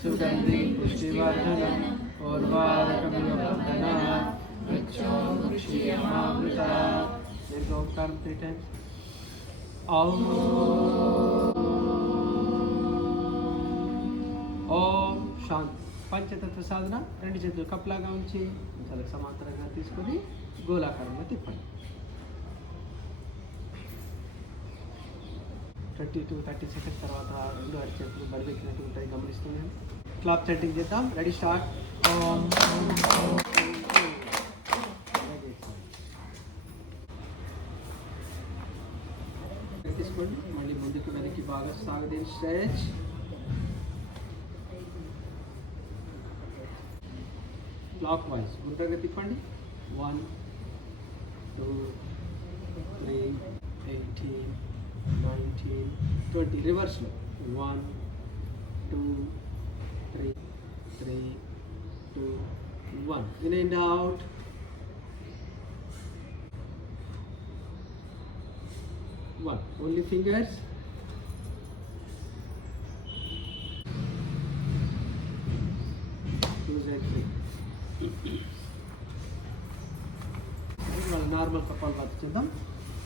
सुगन्धिं पुष्टिवर्धनम् उर्वारुकमिव वर्धनात् वृक्षो वृक्षीयमामृता दीर्घोक्तां త్రీ టైమ్స్ ఓం శాంతి పంచతత్వ సాధన రెండు చేతులు కప్లాగా ఉంచి చాలా సమాంతరంగా తీసుకొని గోళాకారంగా తిప్పండి థర్టీ టు థర్టీ సెకండ్స్ తర్వాత రెండు అరి చేతులు బలిపెట్టినట్టు ఉంటాయి. గమనిస్తున్నాను క్లాప్ సెట్టింగ్ చేద్దాం. రెడీ స్టార్ట్ um, తీసుకోండి. మళ్ళీ ముందుకు వెనక్కి బాగా సాగదీని స్ట్రెచ్ క్లాక్ వైజ్ గుండ్రంగా తిప్పండి. One two three eighteen nineteen twenty రివర్స్లో one two three three two one in and out one. Only fingers. Close and free మన నార్మల్ కపాలభాతి చూద్దాం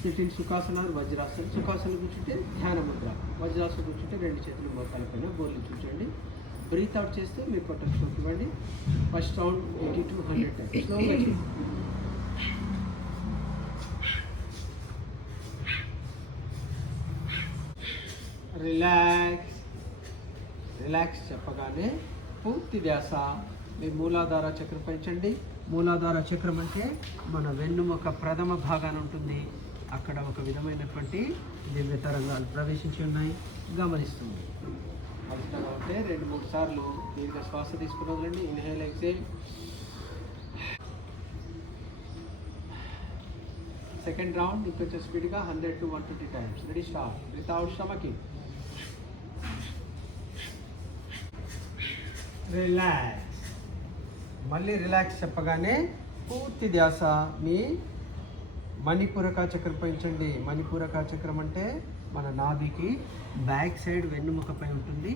సిటీన్ సుఖాసనాలు వజ్రాసనం సుఖాసనం కూర్చుంటే ధ్యాన ముద్ర వజ్రాసనం కూర్చుంటే రెండు చేతులు మోకాల పైన బోర్లు కూర్చోండి బ్రీత్ అవుట్ చేస్తే మీరు కొట్టచ్చు ఇవ్వండి. First round eighty to hundred times. స్లోగా రిలాక్స్. రిలాక్స్ చెప్పగానే పూర్తి ధ్యాస. మీ మూలాధార చక్రం పెంచండి. మూలాధార చక్రం అంటే మన వెన్నుముక ప్రథమ భాగాన ఉంటుంది. అక్కడ ఒక విధమైనటువంటి దివ్య తరంగాలు ప్రవేశించి ఉన్నాయి గమనిస్తుంది. అంటే రెండు మూడు సార్లు దీర్ఘ శ్వాస తీసుకుని వదలండి. Inhale exhale. సెకండ్ రౌండ్ ఇంకొంచెం స్పీడ్గా hundred to one twenty times. Ready start. Without stomaching. Relax. మళ్ళీ రిలాక్స్ చెప్పగానే పూర్తి ధ్యాస మీ మణిపూరక చక్రం పెంచండి మణిపూరక చక్రం అంటే మన నాభికి బ్యాక్ సైడ్ వెన్నుముకపై ఉంటుంది.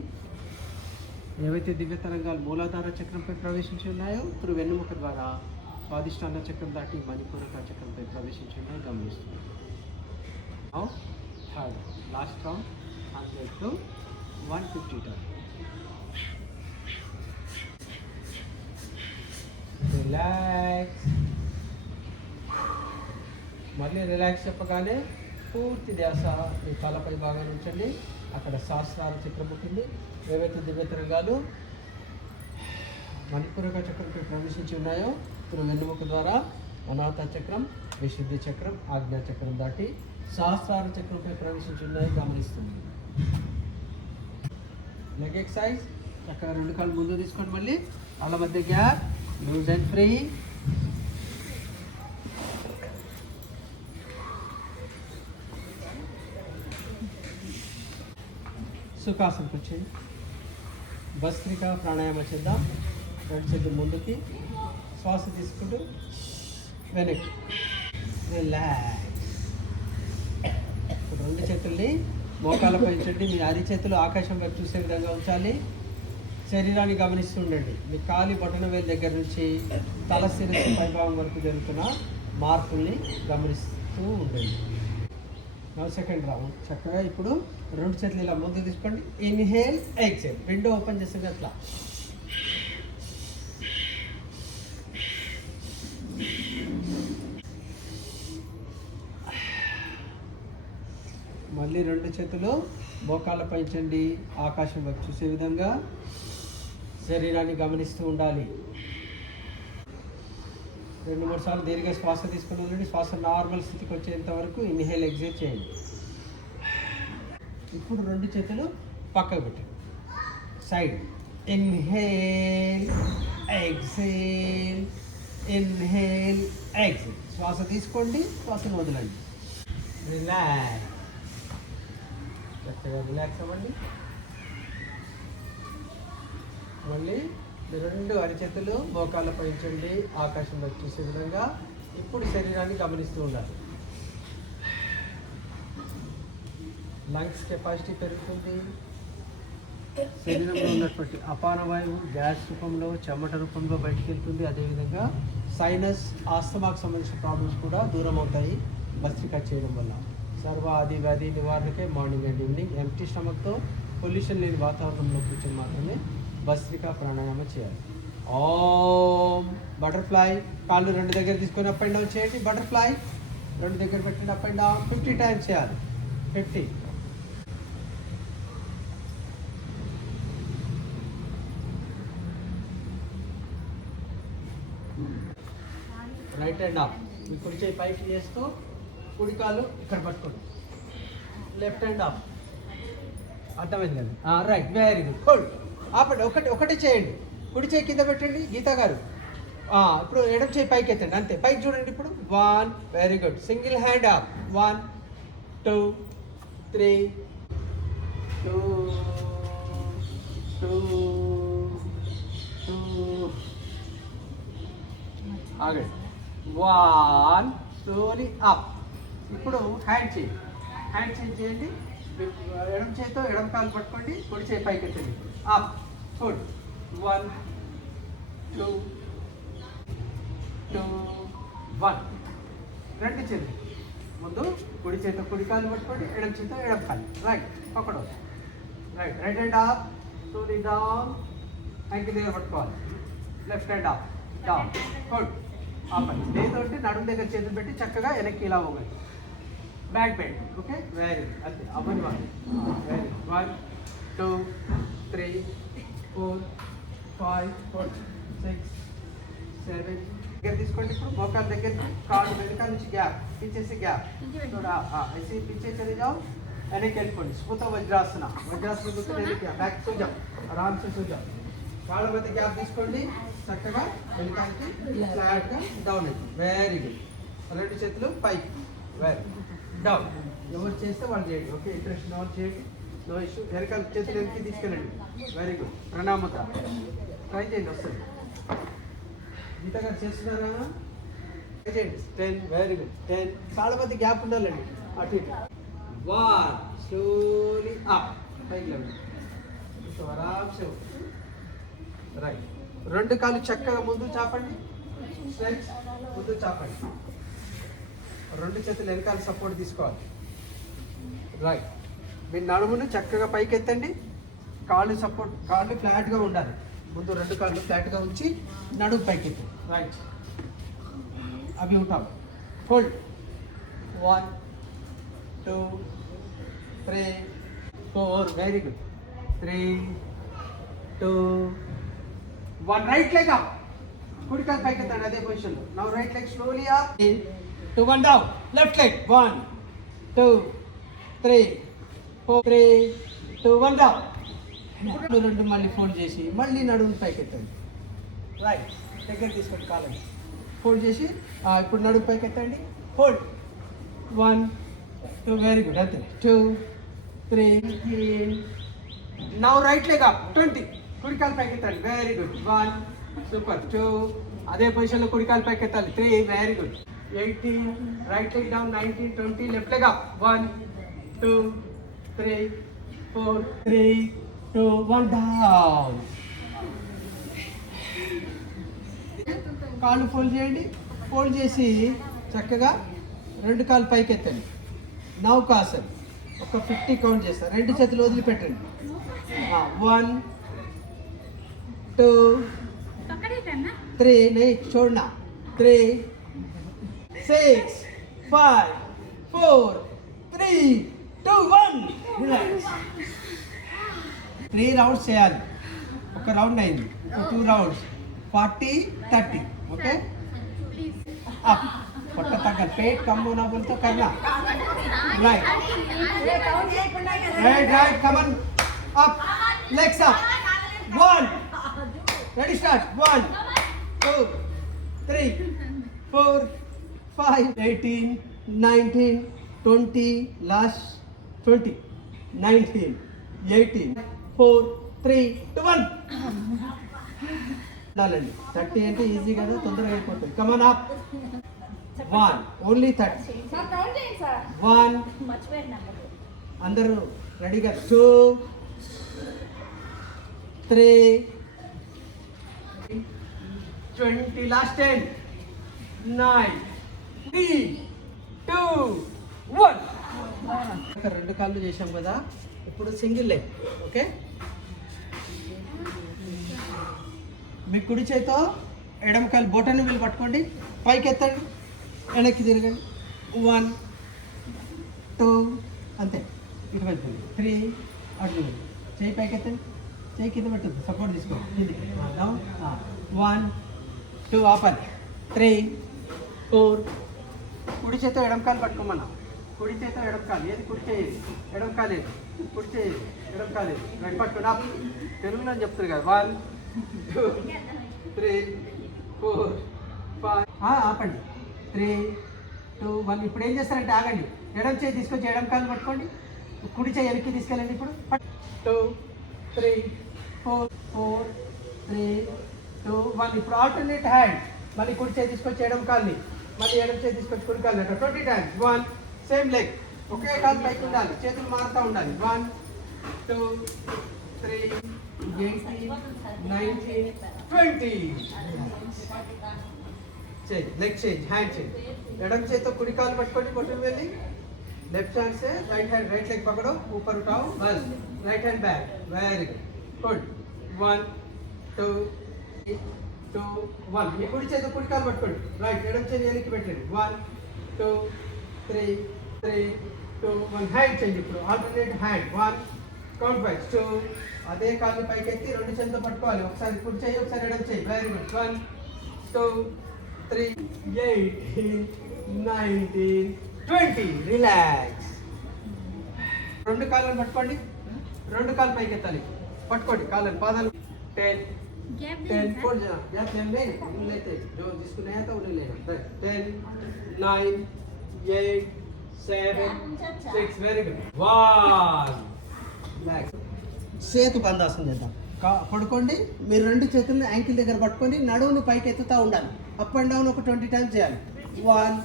ఏవైతే దివ్య తరంగాలు మూలాధార చక్రంపై ప్రవేశించి ఉన్నాయో ఇప్పుడు వెన్నుముక ద్వారా స్వాదిష్టాన చక్రం దాటి మణిపూరక చక్రంపై ప్రవేశించి ఉన్నాయో గమనిస్తుంది. Third last round hundred to one fifty time relax మళ్ళీ రిలాక్స్ చెప్పగానే పూర్తి ధ్యాస మీ తలపై బాగా ఉంచండి. అక్కడ సహస్రార చక్రం ఉంటుంది. ఏవైతే దివ్యతరంగాలు మణిపూరక చక్రంపై ప్రవేశించి ఉన్నాయో ఇప్పుడు వెన్నుముక ద్వారా అనాథ చక్రం విశుద్ధి చక్రం ఆజ్ఞా చక్రం దాటి సహస్రార చక్రంపై ప్రవేశించి ఉన్నాయో గమనిస్తుంది. లెగ్ ఎక్సైజ్ చక్కగా రెండు కాళ్ళు ముందు తీసుకోండి మళ్ళీ. వాళ్ళ మధ్య గ్యాప్ లూజ్ అండ్ ఫ్రీ సుఖాసం కూర్చోండి భస్త్రిక ప్రాణాయామం చేద్దాం. రెండు చేతులు ముందుకి. శ్వాస తీసుకుంటూ వెనక్కి. రిలాక్స్. రెండు చేతుల్ని మోకాల పెంచండి మీ అరి చేతులు ఆకాశం వైపు చూసే విధంగా ఉంచాలి. శరీరాన్ని గమనిస్తూ ఉండండి. మీ కాలి బొటన వేలు దగ్గర నుంచి తల శిరస్సు పైభాగం వరకు జరుగుతున్న మార్పుల్ని గమనిస్తూ ఉండండి. సెకండ్ రౌండ్ చక్కగా ఇప్పుడు రెండు చేతులు ఇలా ముందుకు తీసుకోండి. ఇన్హేల్ ఎక్సేల్ రెండు ఓపెన్ చేస్తుంది అట్లా. మళ్ళీ రెండు చేతులు మోకాళ్ళ పెంచండి ఆకాశం వైపు చూసే విధంగా శరీరాన్ని గమనిస్తూ ఉండాలి. రెండు మూడు సార్లు దీర్ఘ శ్వాస తీసుకుని వదిలేండి శ్వాస నార్మల్ స్థితికి వచ్చేంత వరకు ఇన్హేల్ ఎగ్జైట్ చేయండి. ఇప్పుడు రెండు చేతులు పక్కకు పెట్టండి. Side inhale exhale inhale exhale శ్వాస తీసుకోండి శ్వాసను వదలండి. రిలాక్స్ చక్కగా రిలాక్స్ అవ్వండి. మళ్ళీ రెండు అరిచేతులు మోకాళ్ళ పైంచండి ఆకాశంలో చూసే విధంగా ఇప్పుడు శరీరాన్ని గమనిస్తూ ఉండాలి. లంగ్స్ కెపాసిటీ పెరుగుతుంది. శరీరంలో ఉన్నటువంటి అపాన వాయువు గ్యాస్ రూపంలో చెమట రూపంలో బయటికి వెళ్తుంది. అదేవిధంగా సైనస్ ఆస్తమాకు సంబంధించిన ప్రాబ్లమ్స్ కూడా దూరం అవుతాయి. భస్త్రిక చేయడం వల్ల. సర్వ ఆది వ్యాధి నివారణకే మార్నింగ్ అండ్ ఈవినింగ్ ఎంటీ స్టమక్తో పొల్యూషన్ లేని వాతావరణంలో కూర్చొని మాత్రమే భస్త్రిక ప్రాణాయామం చేయాలి. ఓం. బటర్ఫ్లై కాళ్ళు రెండు దగ్గర తీసుకొని అప్ అండ్ డౌన్ చేయండి. బటర్ఫ్లై రెండు దగ్గర పెట్టండి up and down. Fifty times చేయాలి. ఫిఫ్టీ. రైట్ హ్యాండ్ అప్ మీ కుడి చేయి పైకి చేస్తూ కుడి కాలు ఇక్కడ పట్టుకోండి. లెఫ్ట్ హ్యాండ్ అప్ అర్థమైంది కదా? రైట్. వెరీ గుడ్ గుడ్ ఆపండి ఒకటి ఒకటి చేయండి. కుడి చేయి కింద పెట్టండి గీత గారు. ఇప్పుడు ఎడం చేయి పైకి ఎత్తండి అంతే. పైకి చూడండి ఇప్పుడు. One very good. Single hand up one two three two two two. ఆగండి. వన్ స్లోలీ అప్ ఇప్పుడు హ్యాండ్ చేయి. హ్యాండ్ చేంజ్ చేయండి. ఎడమ చేతితో ఎడం కాలు పట్టుకోండి కుడి చేయి పైకి ఎత్తండి. Up food one two two one రెండు చేతులు. ముందు కుడి చేత కుడి కాలు పట్టుకోండి ఎడమ చేత ఎడమ కాలు. Right పక్కడో right right hand to the down ankle దగ్గర పట్టుకోవాలి. Left hand off down good ఆపండి లేదు అంటే నడుము దగ్గర చేతులు పెట్టి చక్కగా వెనక్కి ఇలా పోగలి బ్యాక్ బెండ్ ఓకే వెరీ అంతే. అవ్వని one very one two three four five six seven. దగ్గర తీసుకోండి. ఇప్పుడు మోకాల దగ్గరికి కాదు వెనకాల నుంచి గ్యాప్ పిచ్చేసి గ్యాప్. ऐसे पीछे चले जाओ यानी వెళ్ళిపోండి. స్మృత వజ్రాసన. వజ్రాసన బ్యాక్ సూజా ఆరామ్ సే సూజా. కాళ్ళ మధ్య గ్యాప్ తీసుకోండి. చక్కగా వెనకాలకి ఫ్లాట్గా డౌన్ అయింది వెరీ గుడ్ రెండు చేతులు పైకి. వెరీ డౌన్ ఎవరు చేస్తే వాళ్ళు చేయండి. ఓకే ఇంట్రెస్ట్ ఎవరు చేయండి. నో ఇష్యూ వెనకాల చేతులు వెనక్కి తీసుకెళ్ళండి. వెరీ గుడ్ ప్రణామత ట్రై చేయండి వస్తుంది గీత గారు చేస్తున్నారా? ట్రై చేయండి. టెన్ వెరీ గుడ్ టెన్ చాలా మంది గ్యాప్ ఉండాలండి. అటు ఇటు. వన్ స్లోలీ అప్ పైకి లేవండి ఆరామ్సే రైట్ రెండు కాలు చక్కగా ముందు చాపండి. స్ట్రెచ్ ముందు చాపండి. రెండు చేతులు వెనకాల సపోర్ట్ తీసుకోవాలి. రైట్ మీ నడుమును చక్కగా పైకి ఎత్తండి కాళ్ళు సపోర్ట్ కాళ్ళు ఫ్లాట్గా ఉండాలి. ముందు రెండు కాళ్ళు ఫ్లాట్గా ఉంచి నడుము పైకి ఎత్తండి రైట్ అవి ఉంటాం hold one two three four very good three two one right leg up కుడి కాలు పైకి ఎత్తండి అదే పొజిషన్లో now right leg slowly up two one down left leg one two three four three two one down ఇప్పుడు రెండు మళ్ళీ fold చేసి మళ్ళీ నడుము పైకి ఎత్తండి. రైట్ దగ్గర తీసుకోండి కాలండి ఫోల్డ్ చేసి ఇప్పుడు నడుము పైకి ఎత్తండి. Hold one two very good అంతే. Two three now right leg up twenty కుడికాలు పైకి ఎత్తాలి very good one super two అదే పొజిషన్లో కుడికాలు పైకి ఎత్తాలి three very good eighteen right leg down nineteen twenty left leg up one two three, four, three, two, one, down. కాళ్ళు fold చేయండి. ఫోల్డ్ చేసి చక్కగా రెండు కాళ్ళు పైకి ఎత్తండి నౌకాసన్ ఒక ఫిఫ్టీ కౌంట్ చేస్తా. రెండు చేతులు వదిలిపెట్టండి. వన్ టూ త్రీ నైట్ చూడనా? Three six five four three two one relax three rounds చేయాలి ఒక రౌండ్ అయింది two rounds forty thirty okay పొట్ట తగ్గ పేట్ కమ్ము నా బుల్తో కన్నా right right right come on up legs up one ready start one two three four five eighteen nineteen twenty last twenty nineteen eighteen four three two one ఉండాలండి. Thirty అంటే easy కదా తొందరగా అయిపోతుంది. Come on up one only thirty one అందరూ రెడీగా. Two three twenty last ten nine three two one రెండు కాళ్ళు చేసాం కదా. ఇప్పుడు సింగిల్ లెగ్ ఓకే? మీ కుడి చేతో ఎడమ కాలు బొటన్ వీళ్ళు పట్టుకోండి. పైకి ఎత్తండి. వెనక్కి తిరగండి. వన్ టూ అంతే. ఇటువైపు త్రీ అటు చేయి పైకి ఎత్తండి. చేయి కింద పెట్టద్దు. సపోర్ట్ తీసుకో. కిందికి. డౌన్ వన్ టూ ఆపండి. Three four. కుడి చేతో ఎడమ కాలు పట్టుకోమన్నా. కుడి చేత ఎడమ కాలు ఏది కుడి చేయేది ఎడమ కాలేదు కుడి చేయేది ఎడమ కాలేదు ఏది రైట్ తెలుగులో అని చెప్తారు కదా. One two three four five ఆపండి. త్రీ టూ వన్ ఇప్పుడు ఏం చేస్తారంటే ఆగండి. ఎడమ చేయి తీసుకొచ్చి ఎడమ కాలు పట్టుకోండి. కుడి చేయి వెనక్కి తీసుకెళ్ళండి ఇప్పుడు. Two three four four three two one ఇప్పుడు ఆల్టర్నేట్ హ్యాండ్ మళ్ళీ కుడి చేయి తీసుకొచ్చి ఎడం కాల్ని. మళ్ళీ ఎడం చేయి తీసుకొచ్చి కుడి కాల్ని twenty times one same leg ఒకే కాలు పైకి ఉండాలి. చేతులు మారుతూ ఉండాలి. One two three twenty change leg change hand change ఎడమ చేతితో కుడికాలు పట్టుకొని కొట్టుకు వెళ్ళి లెఫ్ట్ హ్యాండ్ సే రైట్ హ్యాండ్ రైట్ లెగ్ పకడో ఊపర్ ఉఠావు bus right hand back very good one two two one మీ కుడి చేతి కుడికాలు పట్టుకోండి. రైట్ ఎడమ చేతి వెనక్కి పెట్టండి. One two three three two one hand change ఇప్పుడు alternate hand one count bikes two అదే కాళ్ళు పైకి ఎత్తి రెండు చేతితో పట్టుకోవాలి ఒకసారి కుడి చేయి ఒకసారి ఎడమ చేయి very good one two three eighteen nineteen twenty relax రెండు కాళ్ళని పట్టుకోండి రెండు కాళ్ళు పైకి ఎత్తాలి పట్టుకోండి కాళ్ళని పాదాలు టెన్ टेन फोर जना या टेन नहीं उन लेते जो जिसको नहीं आता उन्हें लेना ten nine very good Setu బందాసనం చేద్దాం. పడుకోండి. మీరు రెండు చేతులను యాంకిల్ దగ్గర పట్టుకోండి నడువును పైకి ఎత్తుతా ఉండాలి. అప్ అండ్ డౌన్ ఒక ట్వంటీ టైమ్స్ చేయాలి. వన్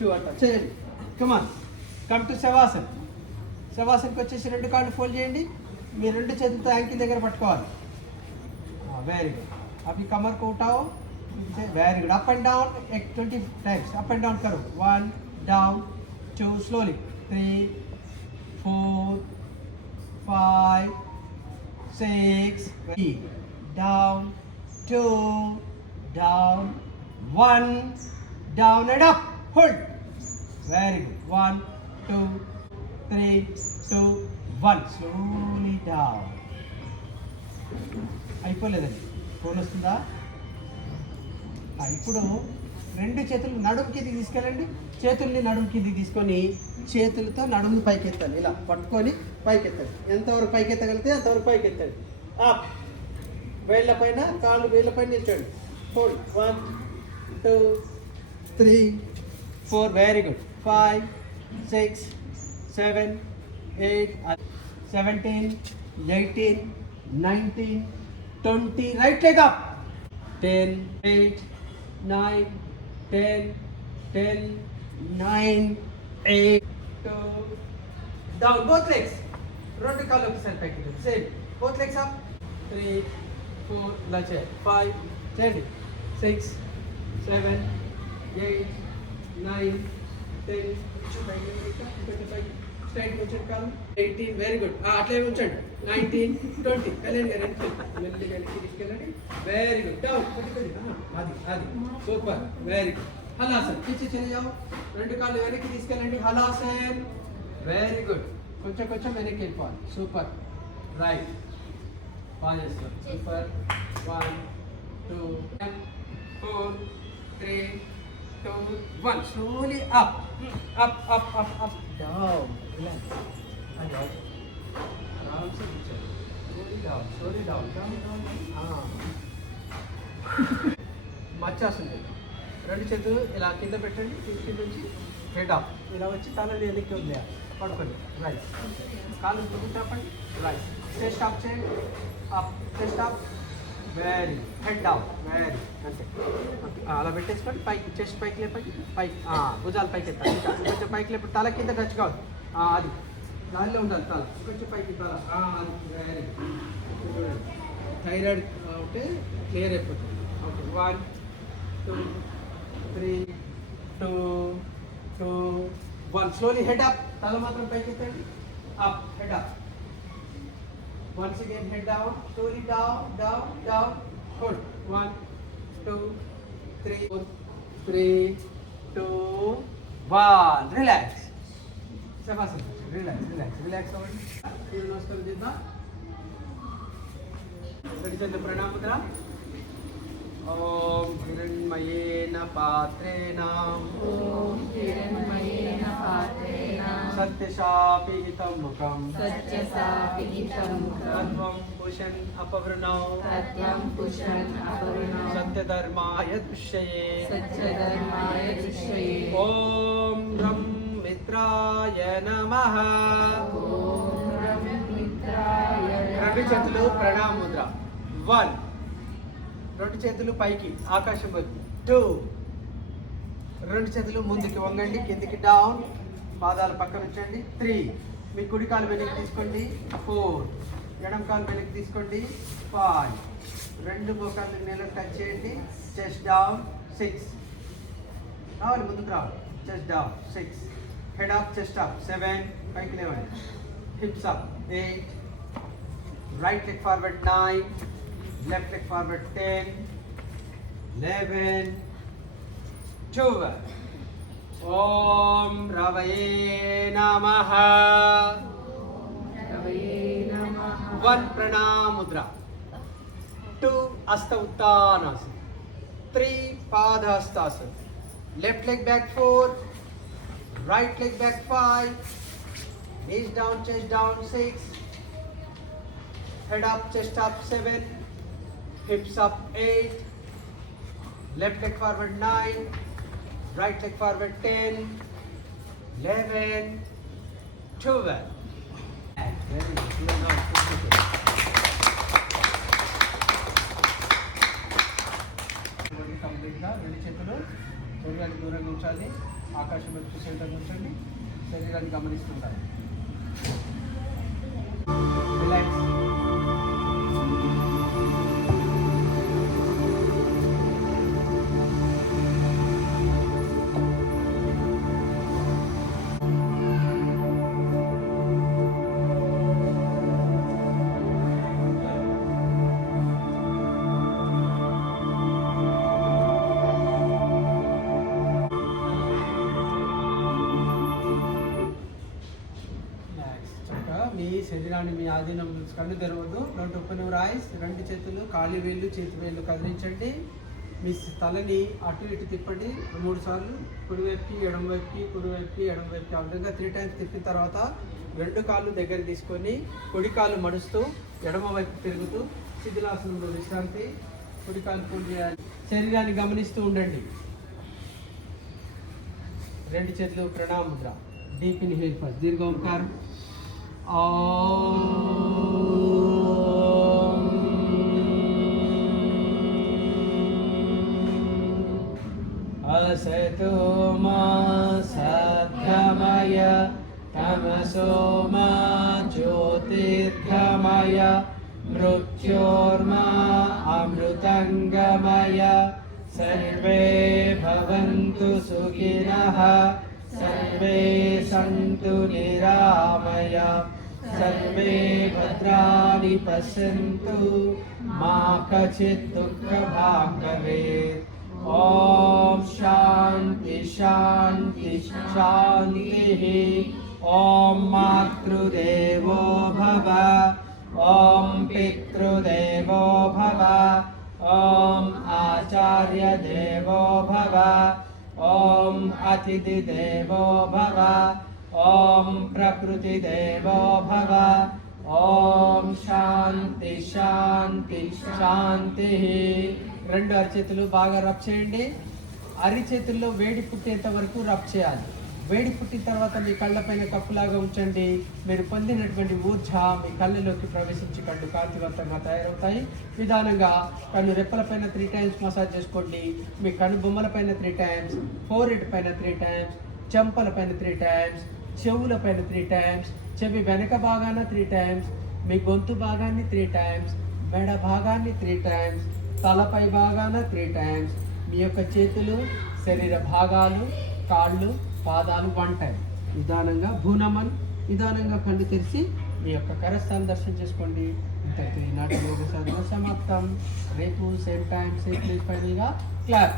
టూ అట్లా. చేయండి. కమాన్ కమ్ టు శవాసన్ శవాసన్కి వచ్చేసి రెండు కాళ్ళు ఫోల్డ్ చేయండి. మీ రెండు చేతులతో యాంకిల్ దగ్గర పట్టుకోవాలి. వెరీ గుడ్ అవి కమర్ కోటావు very good up and down twenty times up and down Karu one down, two slowly, three, four, five, six, three, down, two, down, one, down and up, hold, very good, one, two, three, two, one, slowly down, అయిపోలేదండి phone వస్తుందా ఇప్పుడు రెండు చేతులు నడుము తీసుకెళ్ళండి. చేతుల్ని నడుము కిందికి తీసుకొని చేతులతో నడుము పైకి ఎత్తాలి ఇలా పట్టుకొని పైకి ఎంతవరకు పైకి ఎత్తగలిగితే అంతవరకు పైకి ఎత్తండి అప్ వేళ్ళ పైన కాళ్ళు వేళ్ళ పైన నిల్చోండి. Four. One two three four. Very good. Five six seven eight seventeen eighteen nineteen twenty. Right leg up ten eight nine 10, 10, 9, 8, 2, down, both legs. Roll to column, side back to Same, both legs up. 3, 4, lunge here. 5, 10, 6, 7, 8, 9, 10, 25, 25. Straight ఉంచండి కాదు eighteen very good అట్లే ఉంచండి. Nineteen twenty వెళ్ళండి వెనక్కి వెళ్ళి వెనక్కి తీసుకెళ్ళండి very good down అది అది. సూపర్ వెరీ గుడ్ హలాసన్ పిచ్చి చిన్న రెండు కాళ్ళు వెనక్కి తీసుకెళ్ళండి. హలాసన్. వెరీ గుడ్ కొంచెం కొంచెం వెనక్కి వెళ్ళిపోవాలి. సూపర్ రైట్ బాగా చేస్తారు super one two four three two one slowly up up up up up down relax అది ఆరామ్సే కూర్చోండి slowly down slowly down down down మచ్చాస్తుంది. రెండు చేతులు ఇలా కింద పెట్టండి కింద నుంచి హెడ్ ఆఫ్ ఇలా వచ్చి తలని వెనక్కి ఉంది పడుకోండి. రైట్ కాలు చెప్పండి రైట్ చెస్ట్ ఆఫ్ చేయండి. Up chest off very head off very అంతే అలా పెట్టేసుకోండి. పైకి చెస్ట్ పైకి లేపండి. పైకి భుజాలు పైకి ఎత్తాలి. కొంచెం పైకి లేపండి తల కింద టచ్ కావాలి. అది. దానిలో ఉంటుంది తల. కొంచెం పైకి తల. అది. థైరాయిడ్ ఉంటే క్లియర్ అయిపోతుంది. Okay. One two three two two one slowly head up తల మాత్రం పైకి ఎత్తండి. Up head up once again head down slowly down down down Hold. One two three three two one relax శబాసం relax relax relax అవ్వండి. సూర్య నమస్కారం చేద్దాం. గడిచేంత ప్రణాముద్ర ఓం హిరణ్మయేన పాత్రేణ. సత్యశాపిహితం ముఖం తత్వం పుషన్ అపవృణౌ సత్యధర్మాయ దృశ్యయే ఓం రం మిత్రాయ నమ. రెండు చేతులు ప్రణామ ముద్ర వన్ రెండు చేతులు పైకి ఆకాశం టూ రెండు చేతులు ముందుకి వంగండి కిందికి డౌన్ పాదాలు పక్కన ఉంచండి. త్రీ మీ కుడి కాలు వెనక్కి తీసుకోండి. ఫోర్ ఎడం కాలు వెనక్కి తీసుకోండి. ఫైవ్ రెండు మోకాలు నేల టచ్ చేయండి. చెస్ట్ డౌన్ సిక్స్ రావాలి ముందుకు రావాలి. Chest down six Head up, chest up. Seven, back eleven. Hips up. Eight. Right leg forward. Nine. Left leg forward. Ten. Eleven. Twelve. Om Ravaye Namaha. Ravaye Namaha. One pranam mudra. Two asta uttanasana. Three padhastasana. Left leg back four. Right leg back five knees down chest down six head up chest up seven hips up eight left leg forward nine right leg forward ten eleven twelve very good Slow down, slow down. ఇవన్నీ కంప్లీట్గా రెండు చేతులు శరీరానికి దూరంగా ఉంచాలి ఆకాశం వైపు చూసేటట్టు ఉంచండి. శరీరాన్ని గమనిస్తుంటారు ఆధీనం కళ్ళు తెరవద్దు. నోటి ఓపెన్ యువర్ రెండు చేతులు కాలి వేళ్ళు చేతి వేళ్ళు కదిలించండి. మీ తలని అటు ఇటు తిప్పండి. మూడు సార్లు కుడివైపుకి ఎడం వైపుకి కుడివైపుకి ఎడం వైపుకి. ఆ విధంగా త్రీ టైమ్స్ తిప్పిన తర్వాత రెండు కాళ్ళు దగ్గర తీసుకొని కుడి కాళ్ళు మడుస్తూ ఎడమ వైపు తిరుగుతూ శిథిలాసనంలో విశ్రాంతి కుడి కాలు పూజ చేయాలి. శరీరాన్ని గమనిస్తూ ఉండండి. రెండు చేతులు ప్రణాముద్ర. Deep inhale first. దీర్ఘ ఓంకారం. असतो मा सद्गमय तमसो मा ज्योतिर्गमय मृत्योर्मा अमृतङ्गमय सर्वे भवन्तु सुखिनः सर्वे सन्तु निरामय सर्वे भद्राणि पश्यन्तु मा कचित् दुःखभाग् भवेत् ॐ शान्ति शान्ति शान्तिः। ॐ मातृदेवो भव। ॐ पितृदेवो भव। ॐ आचार्यदेवो भव। ॐ अतिथिदेवो भव ॐ प्रकृतिदेवो भव ॐ శాంతి శాంతి శాంతి రెండు అరిచేతులు బాగా రబ్ చేయండి అరిచేతుల్లో వేడి పుట్టేంత వరకు రబ్ చేయాలి వేడి పుట్టిన తర్వాత మీ కళ్ళపైన కప్పులాగా ఉంచండి మీరు పొందినటువంటి ఊర్జ మీ కళ్ళలోకి ప్రవేశించి కళ్ళు కాంతివంతంగా తయారవుతాయి నిదానంగా కన్ను రెప్పలపైన త్రీ టైమ్స్ మసాజ్ చేసుకోండి మీ కన్ను బొమ్మలపైన త్రీ టైమ్స్ ఫోర్ హెడ్ పైన త్రీ టైమ్స్ చెంపల పైన త్రీ టైమ్స్ చెవుల పైన త్రీ టైమ్స్ చెవి వెనక భాగాన త్రీ టైమ్స్ మీ గొంతు భాగాన్ని త్రీ టైమ్స్ మెడ భాగాన్ని త్రీ టైమ్స్ తలపై భాగాన త్రీ టైమ్స్ మీ యొక్క చేతులు శరీర భాగాలు కాళ్ళు పాదాలు వన్ టైం నిదానంగా భూనమన్ నిదానంగా కళ్ళు తెరిచి మీ యొక్క కరస్థానం దర్శనం చేసుకోండి. ఇంతకు ఈనాటి యోగ సాధన సమాప్తం. రేపు సేమ్ టైం సేమ్ ప్లేస్ ఫైనల్గా క్లాప్